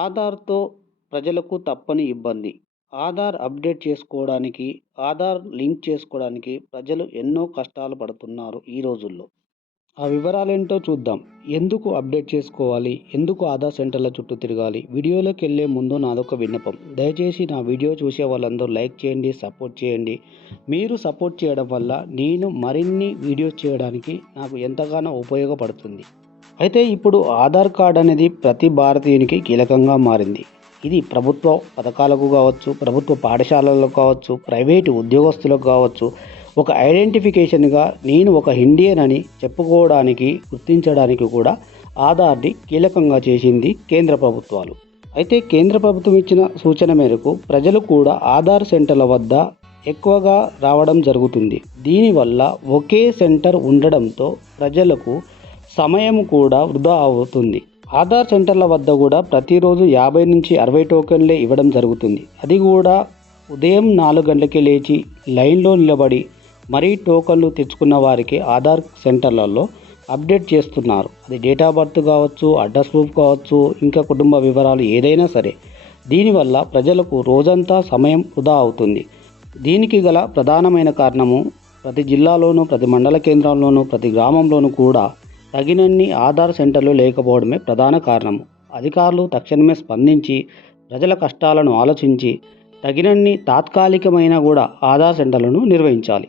ఆధార్‌తో ప్రజలకు తప్పని ఇబ్బంది. ఆధార్ అప్‌డేట్ చేసుకోవడానికి, ఆధార్ లింక్ చేసుకోవడానికి ప్రజలు ఎన్నో కష్టాలు పడుతున్నారు ఈ రోజుల్లో. ఆ వివరాలేంటో చూద్దాం. ఎందుకు అప్‌డేట్ చేసుకోవాలి? ఎందుకు ఆధార్ సెంటర్‌ల చుట్టూ తిరగాలి? వీడియోలోకెళ్ళే ముందు నాదొక విన్నపం. దయచేసి నా వీడియో చూసే వాళ్ళందరూ లైక్ చేయండి, సపోర్ట్ చేయండి. మీరు సపోర్ట్ చేయడం వల్ల నేను మరిన్ని వీడియోస్ చేయడానికి నాకు ఎంతగానో ఉపయోగపడుతుంది. అయితే ఇప్పుడు ఆధార్ కార్డ్ అనేది ప్రతి భారతీయునికి కీలకంగా మారింది. ఇది ప్రభుత్వ పథకాలకు కావచ్చు, ప్రభుత్వ పాఠశాలలకు కావచ్చు, ప్రైవేటు ఉద్యోగస్తులకు కావచ్చు, ఒక ఐడెంటిఫికేషన్‌గా నేను ఒక ఇండియన్ అని చెప్పుకోవడానికి, గుర్తించడానికి కూడా ఆధార్‌ని కీలకంగా చేసింది కేంద్ర ప్రభుత్వాలు. అయితే కేంద్ర ప్రభుత్వం ఇచ్చిన సూచన మేరకు ప్రజలు కూడా ఆధార్ సెంటర్ల వద్ద ఎక్కువగా రావడం జరుగుతుంది. దీనివల్ల ఒకే సెంటర్ ఉండడంతో ప్రజలకు సమయం కూడా వృధా అవుతుంది. ఆధార్ సెంటర్ల వద్ద కూడా ప్రతిరోజు 50-60 టోకెన్లే ఇవ్వడం జరుగుతుంది. అది కూడా ఉదయం 4 గంటలకే లేచి లైన్లో నిలబడి మరీ టోకన్లు తెచ్చుకున్న వారికి ఆధార్ సెంటర్లలో అప్డేట్ చేస్తున్నారు. అది డేట్ ఆఫ్ బర్త్ కావచ్చు, అడ్రస్ ప్రూఫ్ కావచ్చు, ఇంకా కుటుంబ వివరాలు ఏదైనా సరే. దీనివల్ల ప్రజలకు రోజంతా సమయం వృధా అవుతుంది. దీనికి గల ప్రధానమైన కారణము ప్రతి జిల్లాలోనూ, ప్రతి మండల కేంద్రంలోనూ, ప్రతి గ్రామంలోనూ కూడా తగినన్ని ఆధార్ సెంటర్లు లేకపోవడమే ప్రధాన కారణం. అధికారులు తక్షణమే స్పందించి ప్రజల కష్టాలను ఆలోచించి తగినన్ని తాత్కాలికమైన కూడా ఆధార్ సెంటర్లను నిర్వహించాలి.